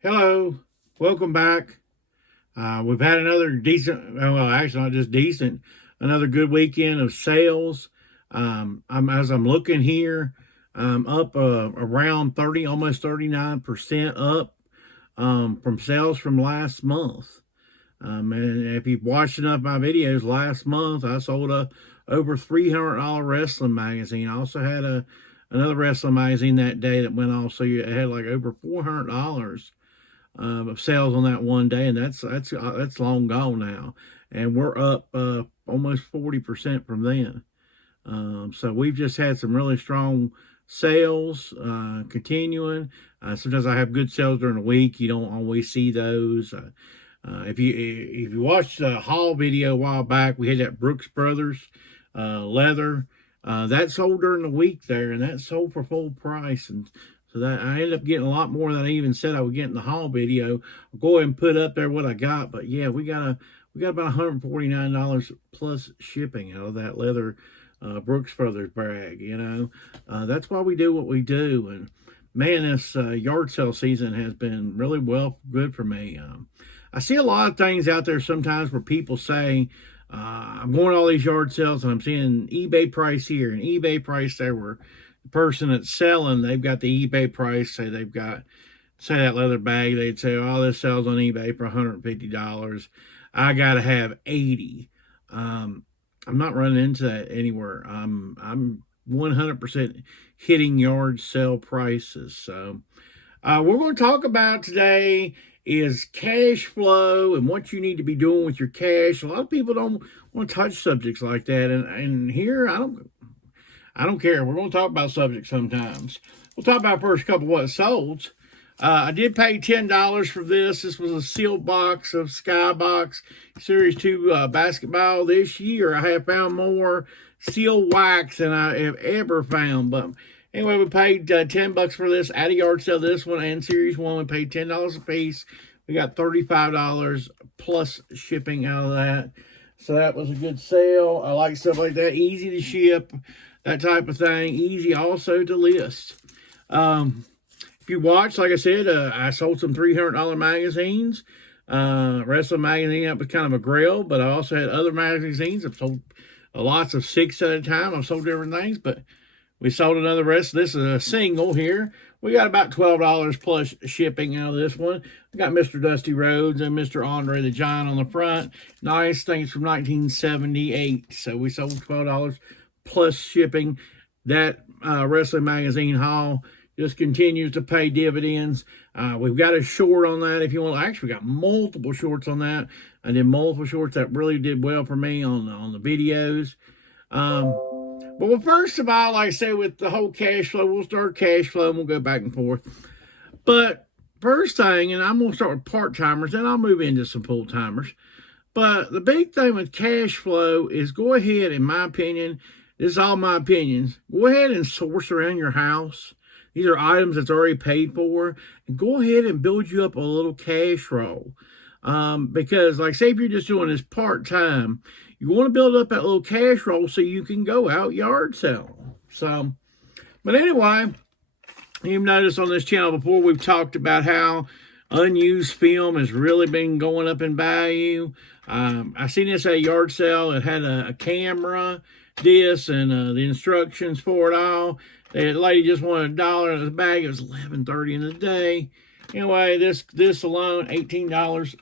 Hello, welcome back. We've had another decent, well, actually not just decent, another good weekend of sales. As I'm looking here, I'm up around 30, almost 39% up from sales from last month. And if you've watched enough of my videos, last month I sold a over $300 wrestling magazine. I also had another wrestling magazine that day that went off, so you had like over $400 of sales on that one day, and that's long gone now, and we're up almost 40% from then. So we've just had some really strong sales continuing. Sometimes I have good sales during the week. You don't always see those. If you watched the haul video a while back, we had that Brooks Brothers leather that sold during the week there, and that sold for full price, and so that I ended up getting a lot more than I even said I would get in the haul video. I'll go ahead and put up there what I got, but yeah, we got about $149 plus shipping out of that leather Brooks Brothers bag. That's why we do what we do, and man, this yard sale season has been really good for me. I see a lot of things out there sometimes where people say, I'm going to all these yard sales and I'm seeing eBay price here and eBay price there, where the person that's selling, they've got the eBay price, say that leather bag, they'd say, oh, this sells on eBay for $150. I got to have 80. I'm not running into that anywhere. I'm 100% hitting yard sale prices. So we're going to talk about today is cash flow and what you need to be doing with your cash. A lot of people don't want to touch subjects like that, and here I don't care. We're going to talk about subjects sometimes. We'll talk about first couple what sold. I did pay $10 for this. This was a sealed box of Skybox Series 2 basketball. This year I have found more sealed wax than I have ever found. But anyway, we paid $10 for this at a yard sale. This one and Series 1, we paid $10 a piece. We got $35 plus shipping out of that. So that was a good sale. I like stuff like that. Easy to ship, that type of thing. Easy also to list. If you watch, like I said, I sold some $300 magazines. Wrestling magazine, that was kind of a grail, but I also had other magazines. I've sold lots of 6 at a time. I've sold different things, but we sold another rest. This is a single here. We got about $12 plus shipping out of this one. We got Mr. Dusty Rhodes and Mr. Andre the Giant on the front. Nice things from 1978. So we sold $12 plus shipping. That wrestling magazine haul just continues to pay dividends. We've got a short on that if you want. Actually, we got multiple shorts on that. I did multiple shorts that really did well for me on the videos. But well, first of all, like I said, with the whole cash flow, we'll start cash flow and we'll go back and forth. But first thing, and I'm going to start with part-timers, then I'll move into some full-timers. But the big thing with cash flow is go ahead, in my opinion, this is all my opinions, go ahead and source around your house. These are items that's already paid for. And go ahead and build you up a little cash roll. Because, like, say if you're just doing this part-time, you want to build up that little cash roll so you can go out yard selling. So, but anyway, you've noticed on this channel before, we've talked about how unused film has really been going up in value. I seen this at a yard sale. It had a camera, this, and the instructions for it all. The lady just wanted $1 in the bag. It was $11.30 in the day. Anyway, this alone, $18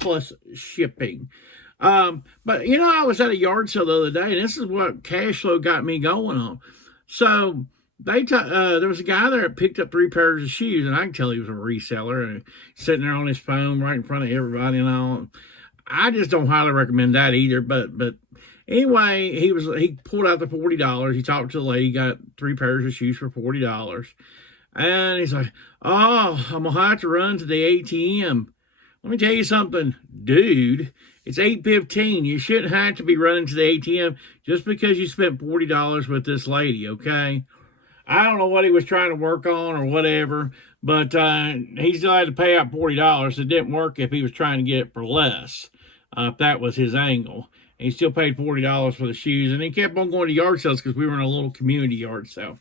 plus shipping. But I was at a yard sale the other day, and this is what cash flow got me going on. So there was a guy there that picked up 3 pairs of shoes, and I can tell he was a reseller, and sitting there on his phone right in front of everybody and all. I just don't highly recommend that either. But anyway, he pulled out the $40. He talked to the lady, got 3 pairs of shoes for $40. And he's like, oh, I'm going to have to run to the ATM. Let me tell you something, dude. It's 8:15. You shouldn't have to be running to the ATM just because you spent $40 with this lady, okay? I don't know what he was trying to work on or whatever, but he still had to pay out $40. It didn't work if he was trying to get it for less, if that was his angle. And he still paid $40 for the shoes, and he kept on going to yard sales because we were in a little community yard sale.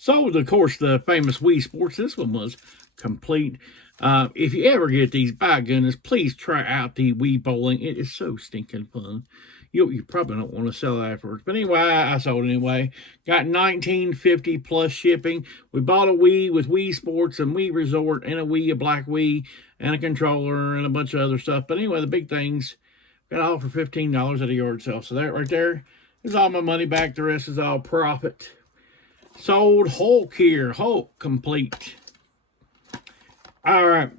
Sold, of course, the famous Wii Sports. This one was complete. If you ever get these, by goodness, please try out the Wii bowling. It is so stinking fun. You probably don't want to sell it afterwards. But anyway, I sold it anyway. Got $19.50 plus shipping. We bought a Wii with Wii Sports and Wii Resort and a black Wii, and a controller and a bunch of other stuff. But anyway, the big things got all for $15 at a yard sale. So that right there is all my money back. The rest is all profit. Sold Hulk here. Hulk complete. All right.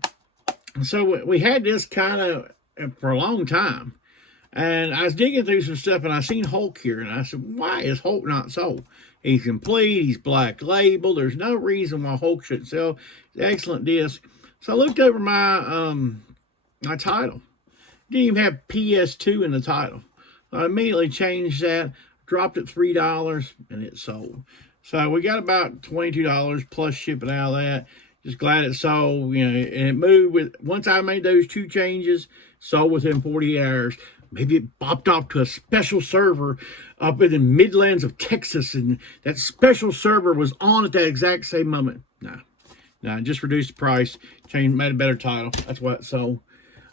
So we had this kind of for a long time. And I was digging through some stuff, and I seen Hulk here, and I said, why is Hulk not sold? He's complete. He's black label. There's no reason why Hulk shouldn't sell. It's an excellent disc. So I looked over my my title. Didn't even have PS2 in the title. So I immediately changed that, dropped it $3, and it sold. So we got about $22 plus shipping out of that. Just glad it sold, and it moved with, once I made those two changes, sold within 48 hours. Maybe it bopped off to a special server up in the Midlands of Texas, and that special server was on at that exact same moment. No, just reduced the price, changed, made a better title. That's why it sold.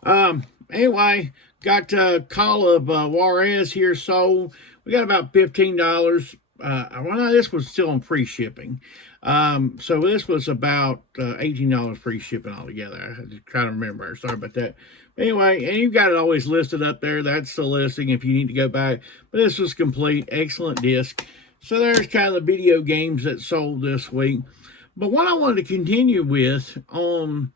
Anyway, got Call of Juarez here sold. We got about $15. Well, this was still on free shipping. So this was about $18 free shipping altogether. I just trying to remember. Sorry about that. Anyway, and you've got it always listed up there. That's the listing if you need to go back. But this was complete. Excellent disc. So there's kind of the video games that sold this week. But what I wanted to continue with on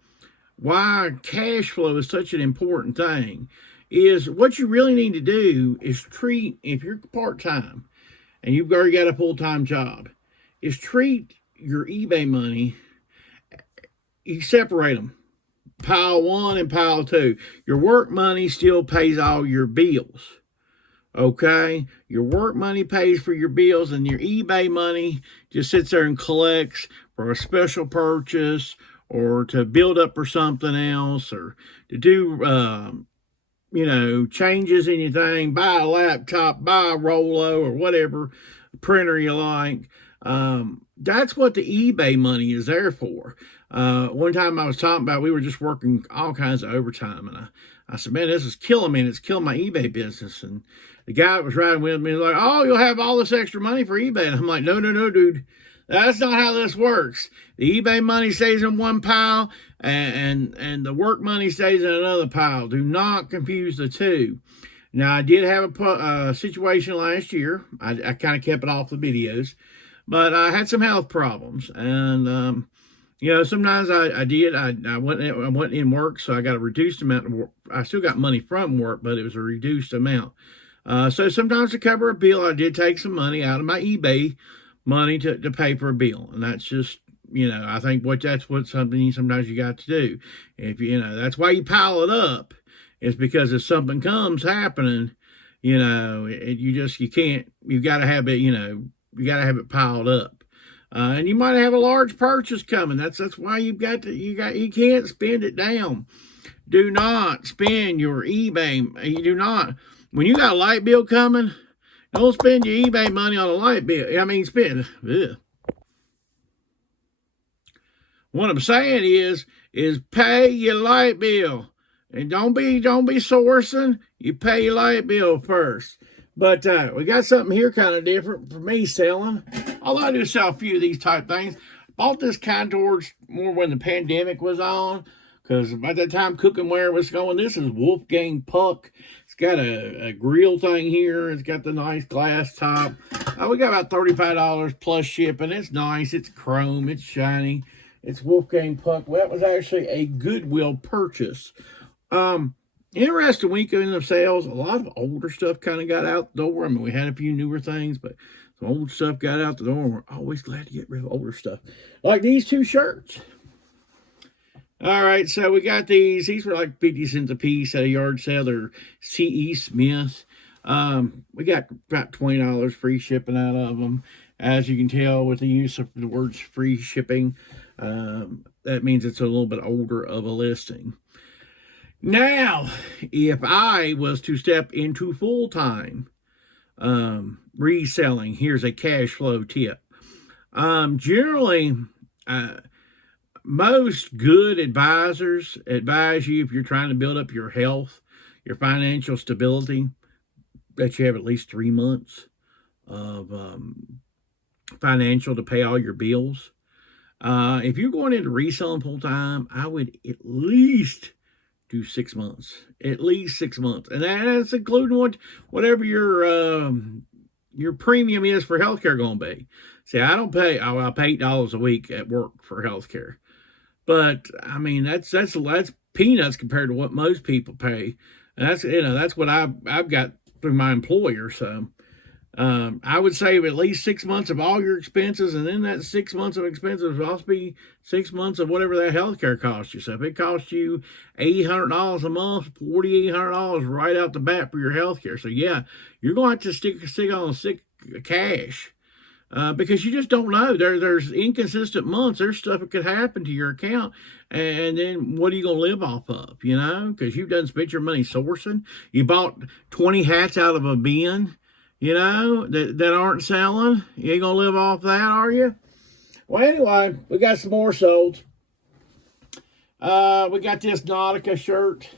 why cash flow is such an important thing is what you really need to do is treat, if you're part-time and you've already got a full-time job, is treat your eBay money, you separate them. Pile 1 and pile 2. Your work money still pays all your bills. Okay? Your work money pays for your bills, and your eBay money just sits there and collects for a special purchase or to build up for something else or to do, changes in your thing, buy a laptop, buy a Rolo or whatever printer you like. That's what the eBay money is there for. One time I was talking about, we were just working all kinds of overtime, and I said, man, this is killing me, and it's killing my eBay business. And the guy that was riding with me was like, oh, you'll have all this extra money for eBay. And I'm like, no, dude. That's not how this works. The eBay money stays in one pile, and the work money stays in another pile. Do not confuse the two. Now, I did have a situation last year. I kind of kept it off the videos, but I had some health problems, and sometimes I went in work, so I got a reduced amount of work. I still got money from work, but it was a reduced amount. So sometimes to cover a bill, I did take some money out of my eBay money to pay for a bill, and that's just, I think that's what something sometimes you got to do. If that's why you pile it up, is because if something comes happening, you can't. You got to have it. You got to have it piled up. And you might have a large purchase coming. That's why you can't spend it down. Do not spend your eBay. You do not. When you got a light bill coming, don't spend your eBay money on a light bill. Spend. Ugh. What I'm saying is pay your light bill. And don't be sourcing. You pay your light bill first. But we got something here kind of different for me selling. Although I do sell a few of these type things. Bought this kind towards more when the pandemic was on. Because by that time cookware was going. This is Wolfgang Puck. It's got a grill thing here. It's got the nice glass top. We got about $35 plus shipping. It's nice. It's chrome. It's shiny. It's Wolfgang Puck. Well, that was actually a Goodwill purchase. Interesting weekend of sales. A lot of older stuff kind of got out the door. We had a few newer things, but some old stuff got out the door. We're always glad to get rid of older stuff. Like these two shirts. All right, so we got these. These were like 50 cents a piece at a yard sale. They're C.E. Smith. We got about $20 free shipping out of them. As you can tell with the use of the words free shipping, that means it's a little bit older of a listing. Now, if I was to step into full-time reselling, here's a cash flow tip. Generally, uh, most good advisors advise you, if you're trying to build up your health, your financial stability, that you have at least 3 months of financial to pay all your bills. If you're going into reselling full time, I would at least do 6 months, at least 6 months, and that's including whatever your premium is for healthcare going to be. See, I don't pay. I pay $8 a week at work for healthcare, but I mean that's peanuts compared to what most people pay. And that's what I've got through my employer. So I would save at least 6 months of all your expenses, and then that 6 months of expenses will also be 6 months of whatever that healthcare costs you. So if it costs you $800 a month, $4,800 right out the bat for your healthcare. So yeah, you're going to have to stick on cash. Because you just don't know. There's inconsistent months. There's stuff that could happen to your account, and then what are you gonna live off of? Because you've done spent your money sourcing. You bought 20 hats out of a bin, that aren't selling. You ain't gonna live off that, are you? Well, anyway, we got some more sold. We got this Nautica shirt.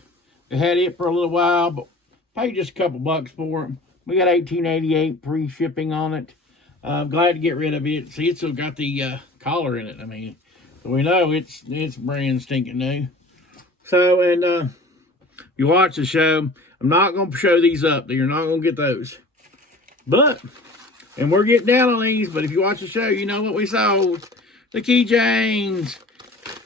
We had it for a little while, but paid just a couple bucks for it. We got $18.88 free shipping on it. I'm glad to get rid of it. See, it's still got the collar in it. I mean, so we know it's brand stinking new. So, and you watch the show, I'm not going to show these up. You're not going to get those. But, and we're getting down on these, but if you watch the show, you know what we sold. The keychains.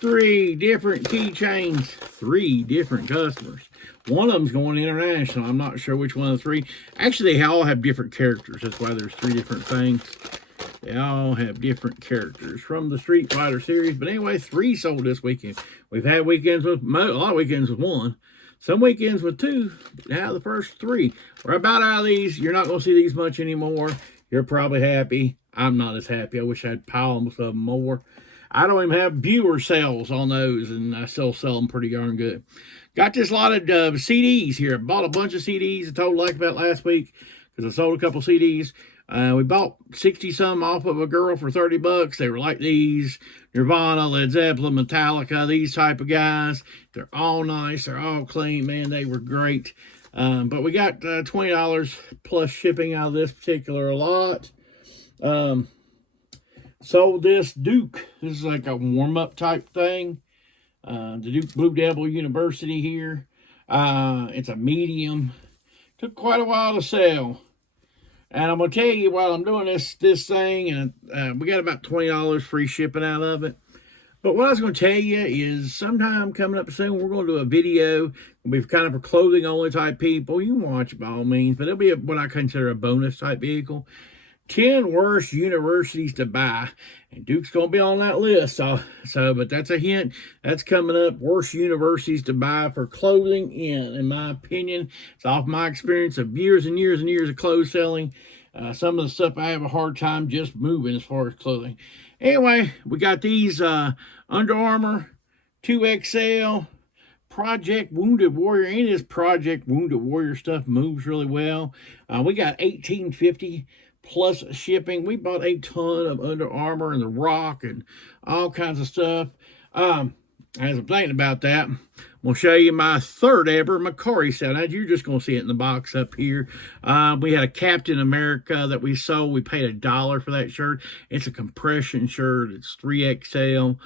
3 different keychains. 3 different customers. One of them's going international. I'm not sure which one of the 3. Actually, they all have different characters. That's why there's 3 different things. They all have different characters from the Street Fighter series. But anyway, 3 sold this weekend. We've had weekends with a lot of weekends with 1. Some weekends with 2. But now the first 3. We're about out of these. You're not going to see these much anymore. You're probably happy. I'm not as happy. I wish I'd pile of them more. I don't even have viewer sales on those, and I still sell them pretty darn good. Got this lot of CDs here. I bought a bunch of CDs I told like about last week because I sold a couple CDs. We bought 60-some off of a girl for $30. They were like these: Nirvana, Led Zeppelin, Metallica, these type of guys. They're all nice. They're all clean. Man, they were great. But we got $20 plus shipping out of this particular lot. Sold this Duke. This is like a warm-up type thing. The Duke Blue Devil University here. It's a medium. Took quite a while to sell. And I'm going to tell you, while I'm doing this thing, and we got about $20 free shipping out of it. But what I was going to tell you is sometime coming up soon, we're going to do a video. It'll be kind of for clothing only type people. You can watch it by all means, but it'll be what I consider a bonus type vehicle. 10 worst universities to buy, and Duke's going to be on that list. But that's a hint. That's coming up. Worst universities to buy for clothing in my opinion. It's off my experience of years and years and years of clothes selling. Some of the stuff I have a hard time just moving as far as clothing. Anyway, we got these Under Armour 2XL Project Wounded Warrior. Any of this Project Wounded Warrior stuff moves really well. We got $18.50 plus shipping. We bought a ton of Under Armour and The Rock and all kinds of stuff. As I'm thinking about that, I'm going to show you my third ever Macari sale. Now, you're just going to see it in the box up here. We had a Captain America that we sold. We paid $1 for that shirt. It's a compression shirt. It's 3XL.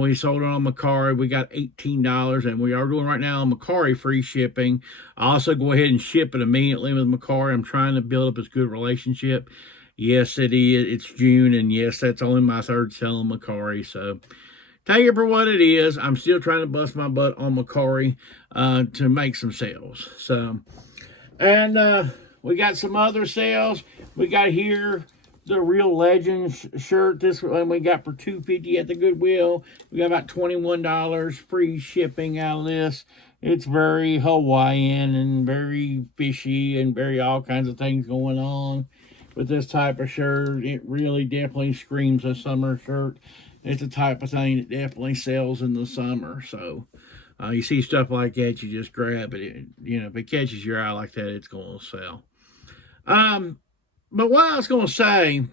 We sold it on Macari. We got $18, and we are doing right now on Macari free shipping. I also go ahead and ship it immediately with Macari. I'm trying to build up this good relationship. Yes, it is. It's June, and yes, that's only my third sale on Macari. So take it for what it is. I'm still trying to bust my butt on Macari to make some sales. So, and we got some other sales. We got here the Real Legends shirt. This one we got for $2.50 at the Goodwill. We got about $21 free shipping out of this. It's very Hawaiian and very fishy and very all kinds of things going on with this type of shirt. It really definitely screams a summer shirt. It's the type of thing that definitely sells in the summer. So you see stuff like that, you just grab it. If it catches your eye like that, it's going to sell. But what I was going to say,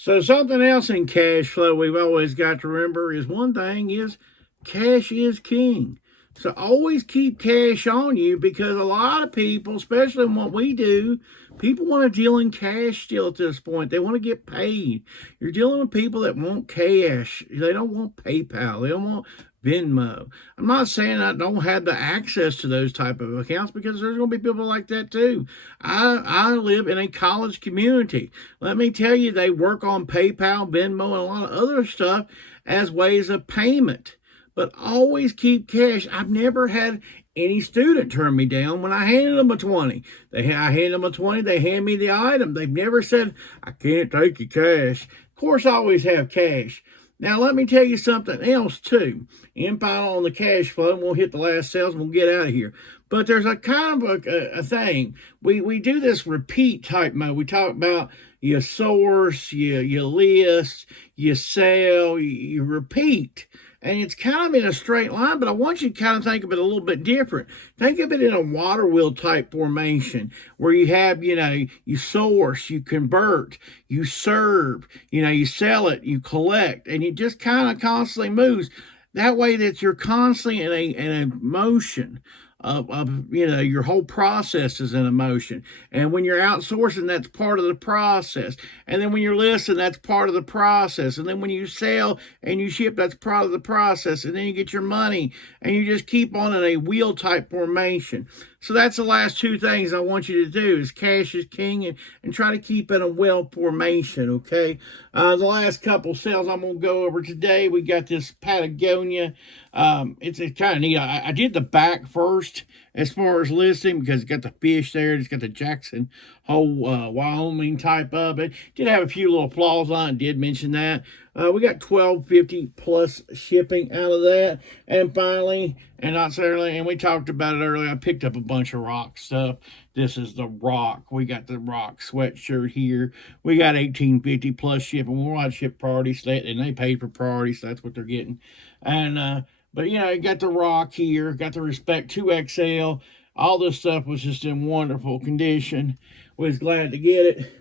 So something else in cash flow we've always got to remember is one thing is cash is king. So always keep cash on you, because a lot of people, especially in what we do, people want to deal in cash still at this point. They want to get paid. You're dealing with people that want cash. They don't want PayPal. They don't want Venmo. I'm not saying I don't have the access to those type of accounts, because there's going to be people like that too. I live in a college community. Let me tell you, they work on PayPal, Venmo, and a lot of other stuff as ways of payment. But always keep cash. I've never had any student turn me down when I handed them a 20. I hand them a 20, they hand me the item. They've never said, I can't take your cash. Of course, I always have cash. Now, let me tell you something else, too. In final on the cash flow, and we'll hit the last sales and we'll get out of here. But there's a kind of a thing. We do this repeat type mode. We talk about you source, you list, you sell, you repeat. And it's kind of in a straight line, but I want you to kind of think of it a little bit different. Think of it in a water wheel type formation, where you have, you source, you convert, you serve, you sell it, you collect, and it just kind of constantly moves. That way that you're constantly in a motion of your whole process is in a motion. And when you're outsourcing, that's part of the process. And then when you're listing, that's part of the process. And then when you sell and you ship, that's part of the process. And then you get your money, and you just keep on in a wheel type formation. So that's the last two things I want you to do is cash is king, and try to keep in a wheel formation, okay? The last couple sales I'm going to go over today, we got this Patagonia. It's kind of neat. I did the back first as far as listing, because it's got the fish there. It's got the Jackson Hole, Wyoming type of it. Did have a few little flaws on it. Did mention that. We got $12.50 plus shipping out of that. And finally, and not certainly, and we talked about it earlier, I picked up a bunch of rock stuff. This is the rock. We got the rock sweatshirt here. We got $18.50 plus shipping. We're on ship priority state, and they paid for priority, so that's what they're getting. And but you got the rock here, got the Respect 2XL. All this stuff was just in wonderful condition. Was glad to get it.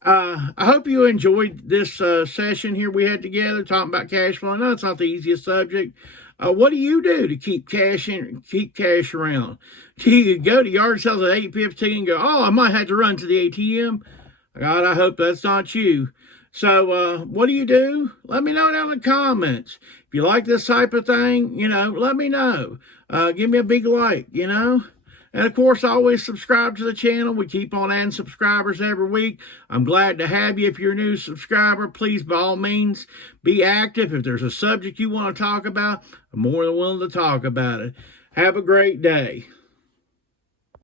I hope you enjoyed this session here we had together talking about cash flow. I know it's not the easiest subject. What do you do to keep cash around? Do you go to yard sales at 8:15 and go, oh, I might have to run to the ATM? God, I hope that's not you. So what do you do? Let me know down in the comments. If you like this type of thing, let me know. Give me a big like, And of course, always subscribe to the channel. We keep on adding subscribers every week. I'm glad to have you. If you're a new subscriber, please, by all means, be active. If there's a subject you want to talk about, I'm more than willing to talk about it. Have a great day.